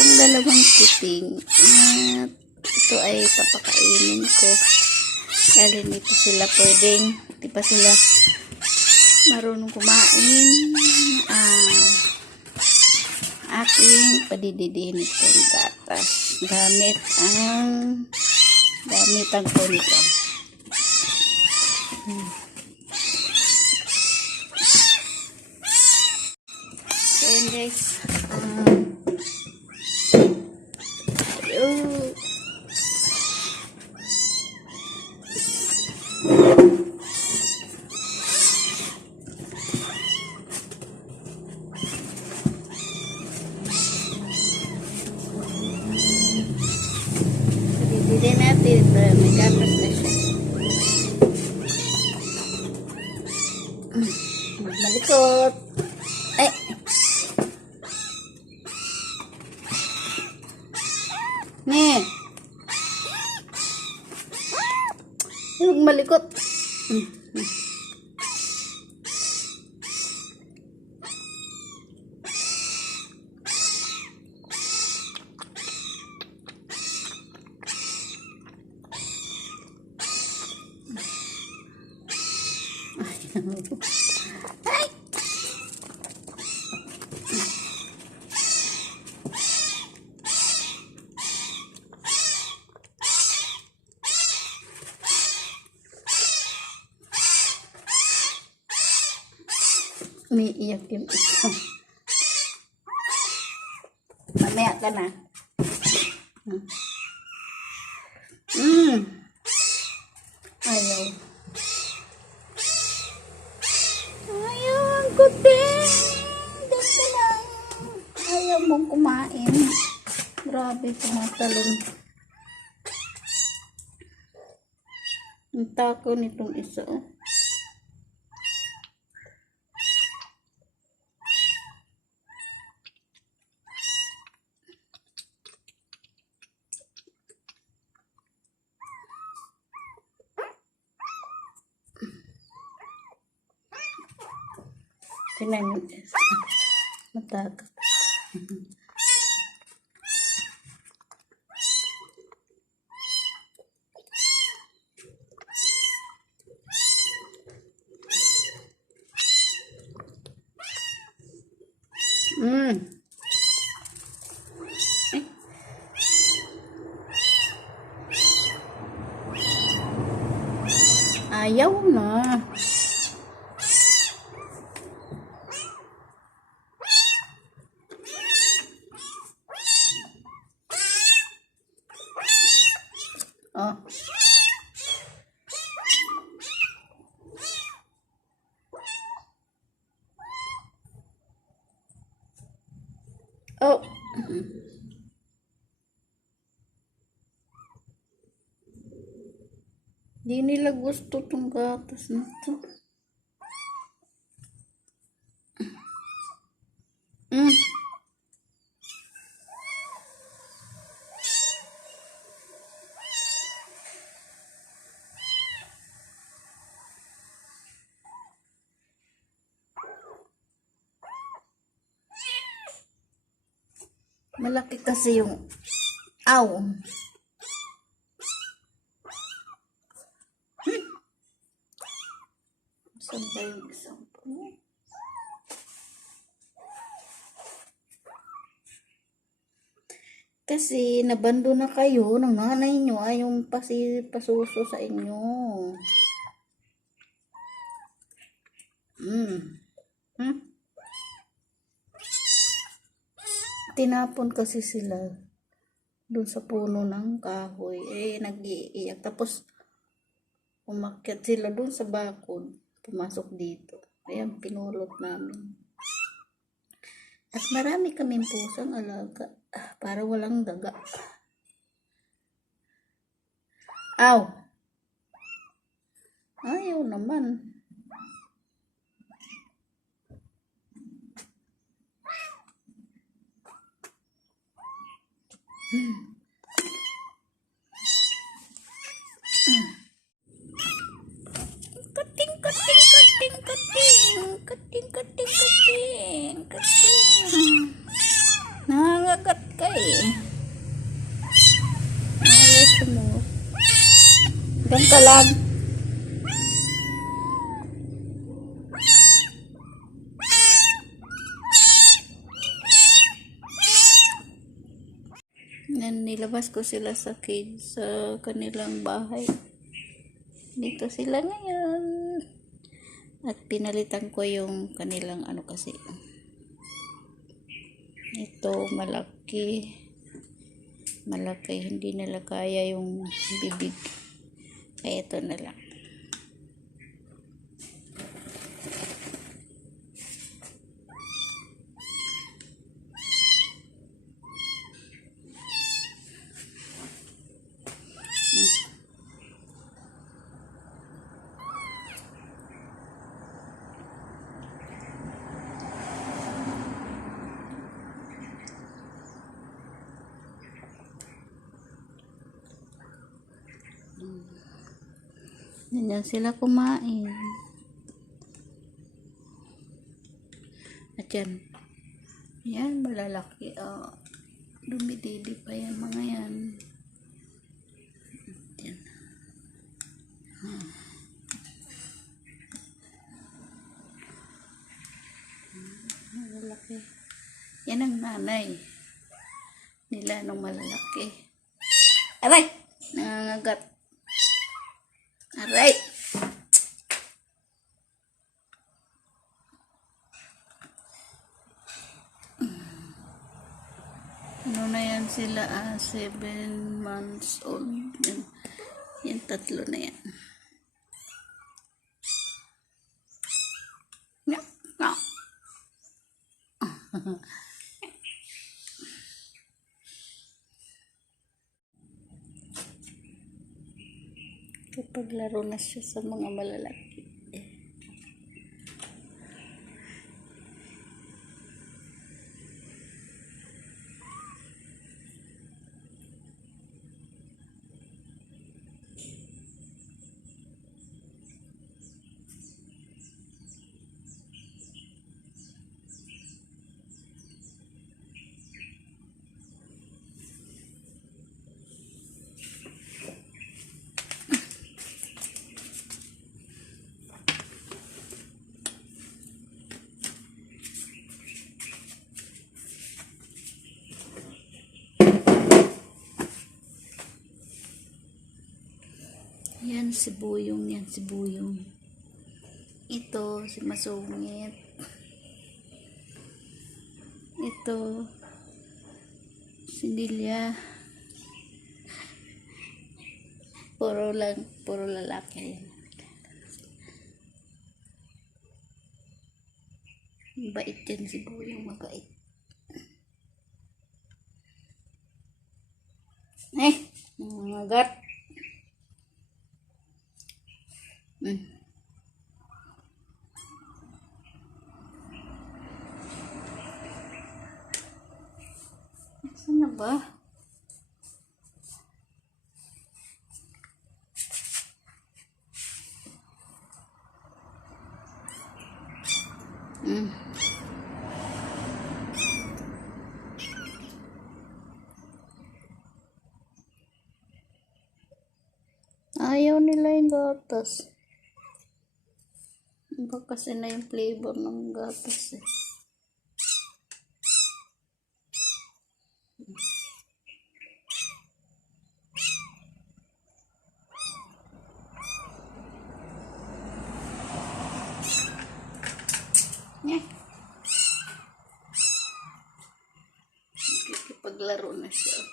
itong dalawang kuting. At ito ay papakainin ko. Dahil hindi pa sila pwedeng, hindi pa sila marunong kumain. Aking padididihin itong gatas gamit ang gamitan ko nito. So yun guys, padididihin natin. May gatas na siya. Malikot. Ay. Ne. Huwag malikot. Ay. Umiiyak yung isa. Mamaya ka na. Ayaw. Ayaw ang kuting. Dito lang. Ayaw mong kumain. Grabe, tumatalon. Ang tako nitong isa. Tingnan nyo guys. Matakot. Ayaw na. Oh. Oh. Di nila gusto tong gatas na to. Malaki kasi yung aw. Saan ba yung isang po? Kasi nabando na kayo ng nanay nyo ay yung pasuso sa inyo. Tinapon kasi sila doon sa puno ng kahoy. Nag-iiyak. Tapos umakyat sila doon sa bakod. Pumasok dito. Ayan, pinulot namin. At marami kaming pusang alaga. Para walang daga. Aw! Ayaw naman. Kating, kating, kating, kating. Kating, kating, kating. Kating. Nangangagat ka eh. Ayos mo. Diyan ka lang. Nilabas ko sila sa cage sa kanilang bahay. Dito sila ngayon. At pinalitan ko yung kanilang ano kasi. Ito malaki. Malaki. Hindi nila kaya yung bibig. Kaya ito na lang. Nandiyan sila kumain. At yan. Yan, malalaki. Dumididi pa yan mga yan. Yan. Malalaki. Yan ang nanay nila nung malalaki. Aray! Nangangagat. Aray! Ano na yan sila? 7 months old. Yan tatlo na yan. Kapag laro na siya sa mga malalaki. Yan si Buyong, yan si Buyong. Ito si Masungit. Ito si Delia. Puro lalaki yan. Mabait yan si Buyong, mabait. Nangangagat. Saan na ba? Ayaw nila yung gatas. Iba kasi na yung flavor ng gatas eh. Paglaro na siya.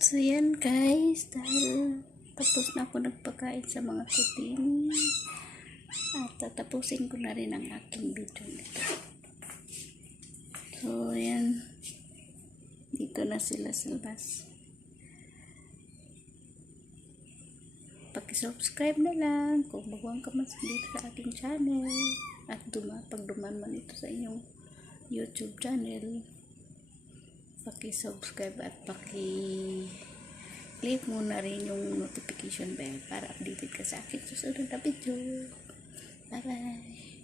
So yan guys, dahil tapos na ako nagpakain sa mga kuting at tatapusin ko na rin ang aking video nito. So, yan. Dito na sila sa labas. Paki-subscribe na lang kung baguhan ka man dito sa ating channel. At pag duman man ito sa inyong YouTube channel, paki-subscribe at paki-click mo na rin yung notification bell para updated ka sa akin susunod na video. Bye-bye!